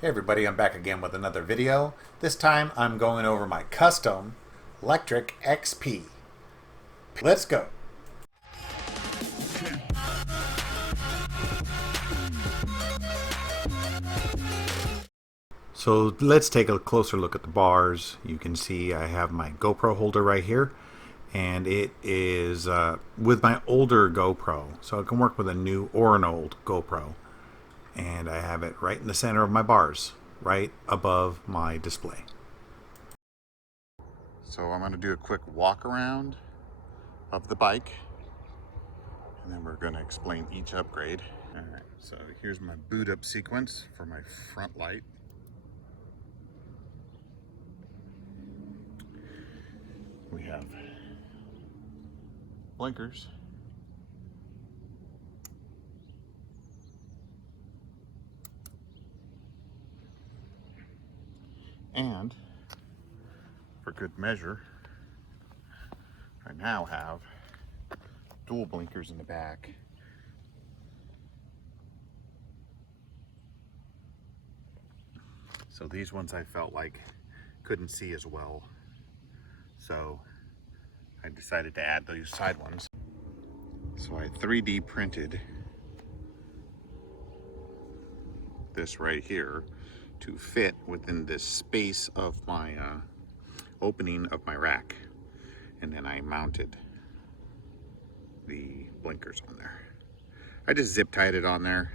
Hey everybody, I'm back again with another video. This time I'm going over my custom Lectric XP. Let's go. So let's take a closer look at the bars. You can see I have my GoPro holder right here, and it is with my older GoPro, so it can work with a new or an old GoPro. And I have it right in the center of my bars, right above my display. So I'm going to do a quick walk around of the bike, and then we're going to explain each upgrade. All right, so here's my boot up sequence for my front light. We have blinkers. And for good measure, I now have dual blinkers in the back. So these ones I felt like couldn't see as well, so I decided to add those side ones. So I 3D printed this right here to fit within this space of my opening of my rack, and then I mounted the blinkers on there. I just zip tied it on there.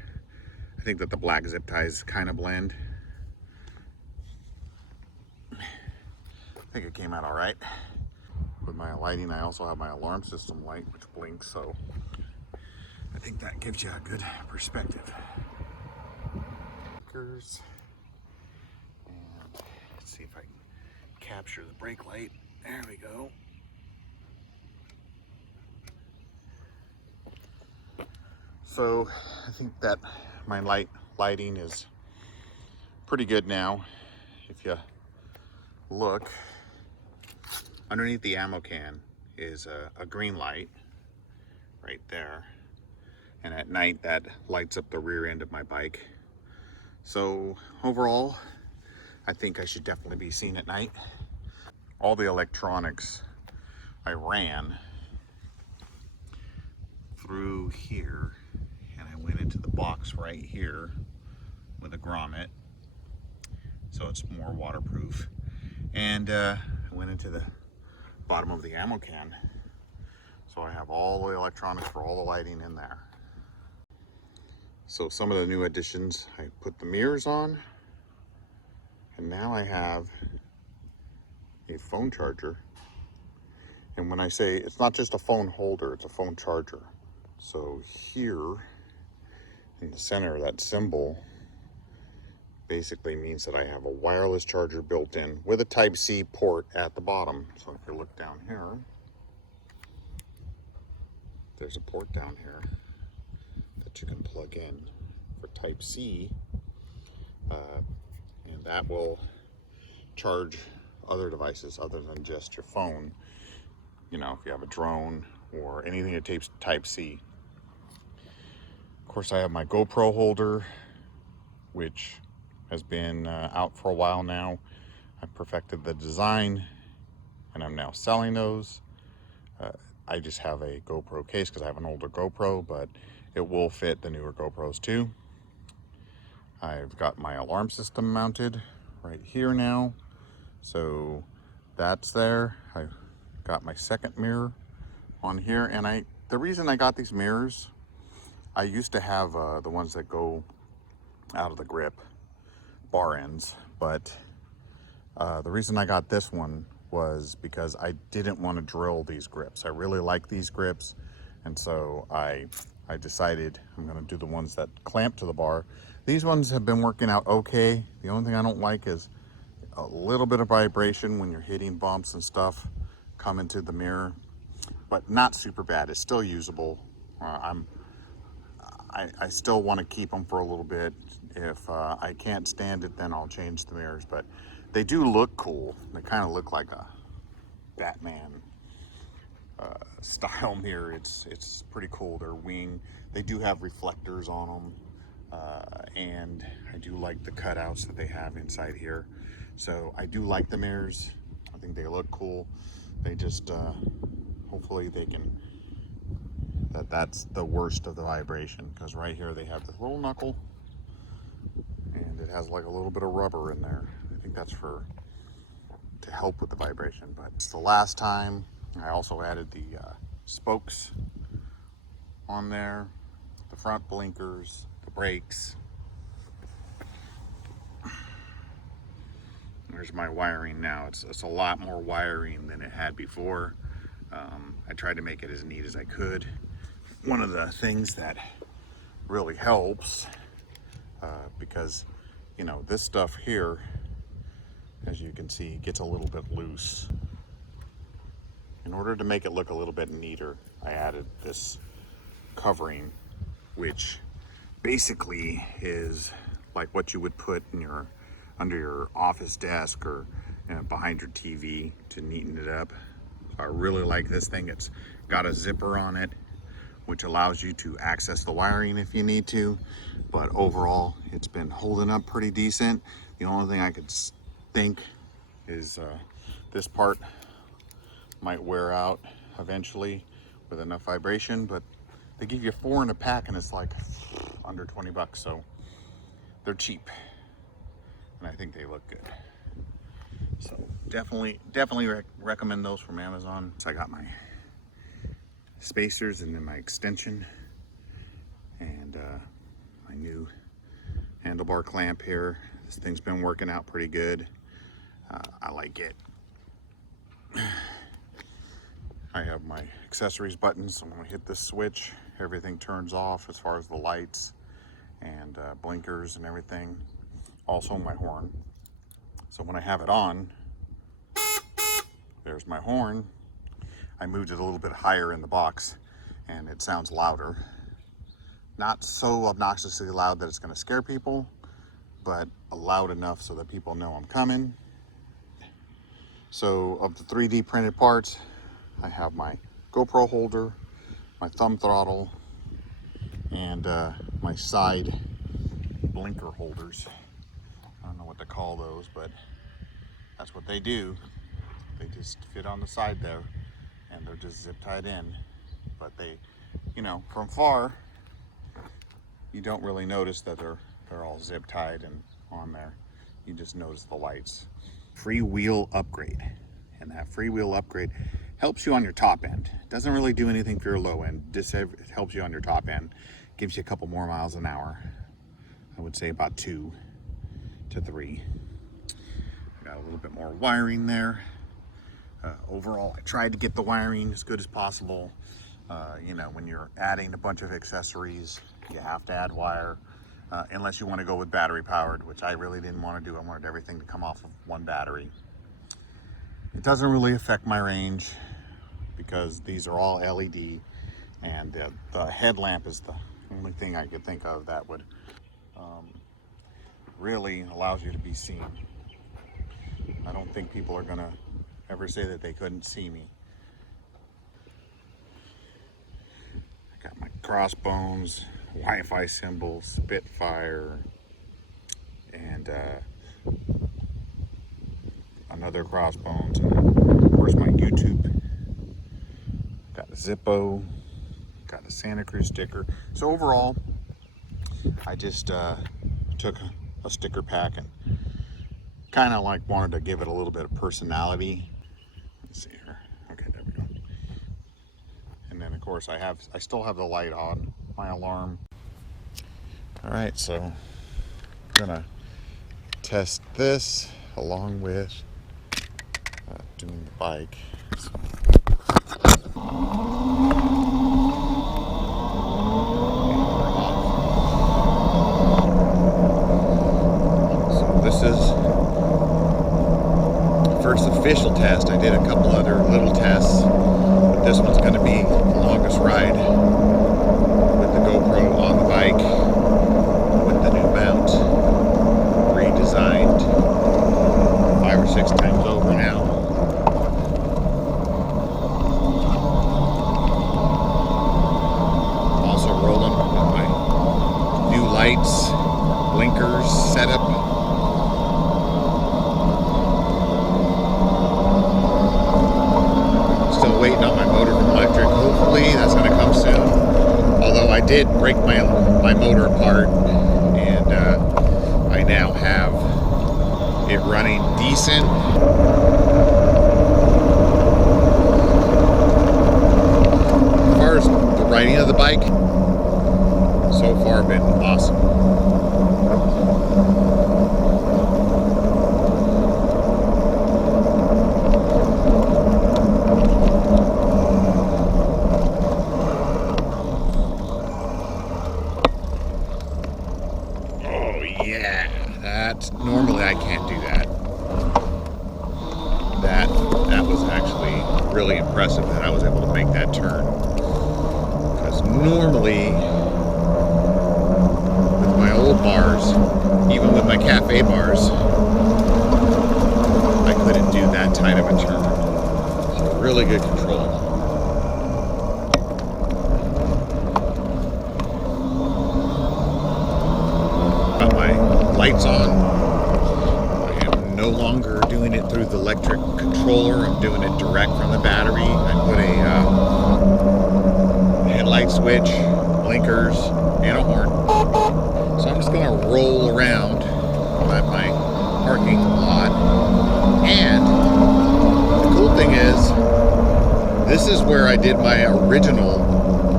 I think that the black zip ties kind of blend. I think it came out all right. With my lighting, I also have my alarm system light, which blinks, so I think that gives you a good perspective. And let's see if I can capture the brake light. There we go. So I think that my lighting is pretty good now. If you look, underneath the ammo can is a green light right there. And at night that lights up the rear end of my bike. So overall, I think I should definitely be seen at night. All the electronics I ran through here, and I went into the box right here with a grommet, so it's more waterproof. And I went into the bottom of the ammo can, so I have all the electronics for all the lighting in there. So some of the new additions, I put the mirrors on, and now I have a phone charger. And when I say it's not just a phone holder, it's a phone charger. So here in the center, that symbol basically means that I have a wireless charger built in with a Type-C port at the bottom. So if you look down here, there's a port down here that you can plug in for Type-C, and that will charge other devices other than just your phone. You know, if you have a drone or anything that takes Type-C. Of course, I have my GoPro holder, which has been out for a while now. I perfected the design, and I'm now selling those. I just have a GoPro case because I have an older GoPro, but it will fit the newer GoPros too. I've got my alarm system mounted right here now, so that's there. I got my second mirror on here, and the reason I got these mirrors, I used to have the ones that go out of the grip bar ends, but the reason I got this one was because I didn't want to drill these grips. I really like these grips, and so I decided I'm going to do the ones that clamp to the bar. These ones have been working out okay. The only thing I don't like is a little bit of vibration when you're hitting bumps and stuff coming to the mirror, but not super bad. It's still usable. I still want to keep them for a little bit. If I can't stand it, then I'll change the mirrors, but they do look cool. They kind of look like a Batman style mirror. It's pretty cool. They're wing. They do have reflectors on them. and I do like the cutouts that they have inside here. So I do like the mirrors. I think they look cool. They just, hopefully they can, that's the worst of the vibration, because right here they have this little knuckle and it has like a little bit of rubber in there. I think that's to help with the vibration, but it's the last time. I also added the spokes on there, the front blinkers, the brakes. There's my wiring now. It's a lot more wiring than it had before. I tried to make it as neat as I could. One of the things that really helps, because you know, this stuff here, as you can see, gets a little bit loose. In order to make it look a little bit neater, I added this covering, which basically is like what you would put in under your office desk or behind your TV to neaten it up. So I really like this thing. It's got a zipper on it, which allows you to access the wiring if you need to. But overall, it's been holding up pretty decent. The only thing I could think is this part might wear out eventually with enough vibration, but they give you 4 in a pack and it's like under 20 bucks. So they're cheap. And I think they look good. So definitely recommend those from Amazon. So I got my spacers and then my extension and my new handlebar clamp here. This thing's been working out pretty good. I like it. I have my accessories buttons, so when I hit this switch, everything turns off as far as the lights and blinkers and everything. Also my horn. So when I have it on, there's my horn. I moved it a little bit higher in the box and it sounds louder. Not so obnoxiously loud that it's going to scare people, but loud enough so that people know I'm coming. So of the 3D printed parts, I have my GoPro holder, my thumb throttle, and my side blinker holders. I don't know what to call those, but that's what they do. They just fit on the side there and they're just zip tied in. But they, you know, from far, you don't really notice that they're all zip tied and on there. You just notice the lights. Freewheel upgrade. And that Freewheel upgrade helps you on your top end. It doesn't really do anything for your low end. It helps you on your top end. Gives you a couple more miles an hour. I would say about 2 to 3. I got a little bit more wiring there. Overall, I tried to get the wiring as good as possible. You know, when you're adding a bunch of accessories, you have to add wire, unless you want to go with battery powered, which I really didn't want to do. I wanted everything to come off of one battery. It doesn't really affect my range because these are all LED, and the headlamp is the only thing I could think of that would really allows you to be seen. I don't think people are gonna ever say that they couldn't see me. I got my crossbones, Wi-Fi symbol, Spitfire, and another crossbones, and of course my YouTube. Got a Zippo, got a Santa Cruz sticker. So overall, I just took a sticker pack and kind of like wanted to give it a little bit of personality. Let's see here. Okay, there we go. And then of course I still have the light on, my alarm. All right, so I'm gonna test this along with doing the bike. So this is the first official test. I did a couple other little tests, but this one's going to be the longest ride with the GoPro on the bike with the new mount, redesigned 5 or 6 times over now. Also rolling with my new lights. did break my motor apart, and I now have it running decent. As far as the riding of the bike, so far been awesome. Yeah, normally I can't do that. That was actually really impressive that I was able to make that turn. Because normally with my old bars, even with my cafe bars, I couldn't do that tight of a turn. So really good control. Lights on. I am no longer doing it through the electric controller. I'm doing it direct from the battery. I put a headlight switch, blinkers, and a horn. So I'm just going to roll around my parking lot. And the cool thing is, this is where I did my original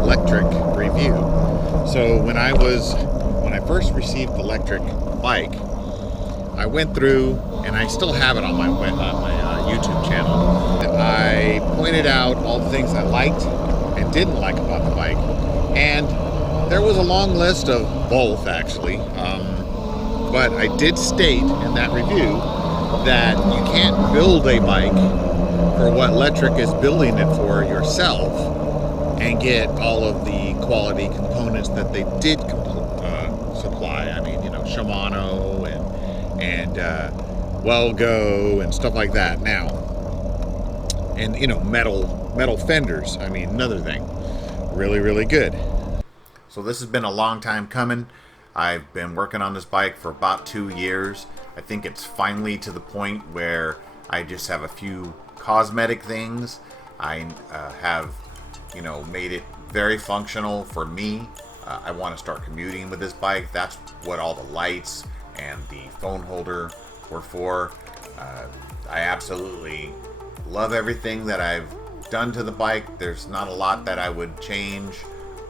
Lectric review. So when I first received the Lectric bike, I went through, and I still have it on my YouTube channel. I pointed out all the things I liked and didn't like about the bike, and there was a long list of both, actually. But I did state in that review that you can't build a bike for what Lectric is building it for yourself and get all of the quality components that they did supply. I mean, Shimano and Well-Go and stuff like that now. And metal fenders. I mean, another thing. Really, really good. So this has been a long time coming. I've been working on this bike for about 2 years. I think it's finally to the point where I just have a few cosmetic things. I have, made it very functional for me. I want to start commuting with this bike. That's what all the lights and the phone holder were for. I absolutely love everything that I've done to the bike. There's not a lot that I would change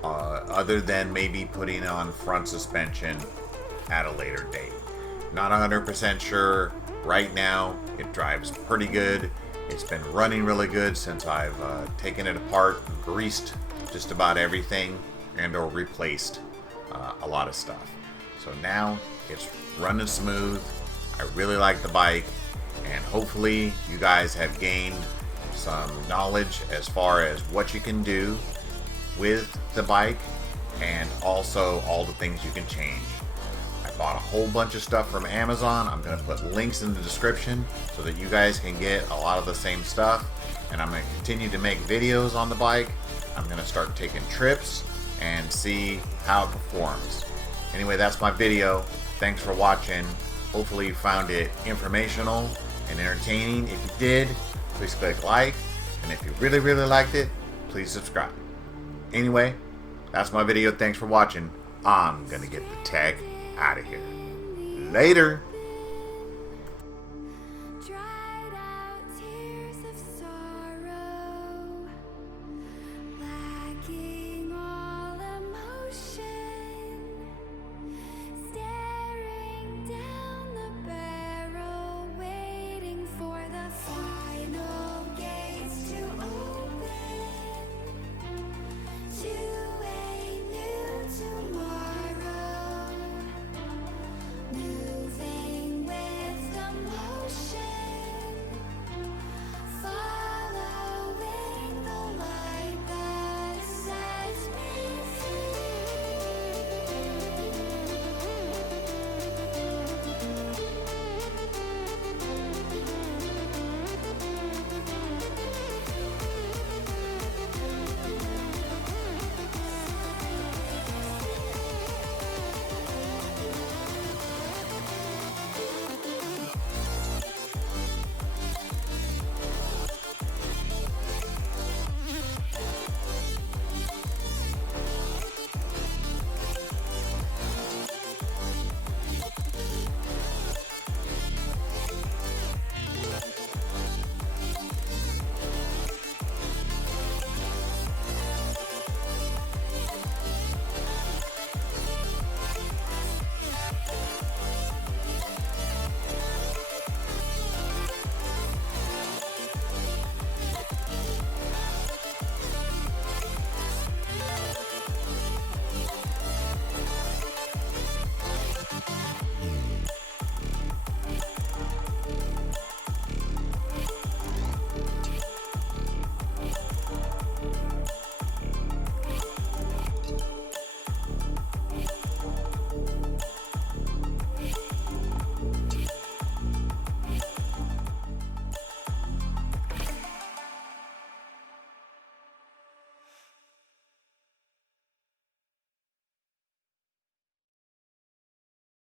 other than maybe putting on front suspension at a later date. Not 100% sure right now. It drives pretty good. It's been running really good since I've taken it apart and greased just about everything and or replaced a lot of stuff. So now it's running smooth. I really like the bike, and hopefully you guys have gained some knowledge as far as what you can do with the bike and also all the things you can change. I bought a whole bunch of stuff from Amazon. I'm going to put links in the description so that you guys can get a lot of the same stuff, and I'm going to continue to make videos on the bike. I'm going to start taking trips and see how it performs. Anyway, that's my video. Thanks for watching. Hopefully you found it informational and entertaining. If you did, please click like, and if you really, really liked it, please subscribe. Anyway, that's my video. Thanks for watching. I'm gonna get the tech out of here. Later.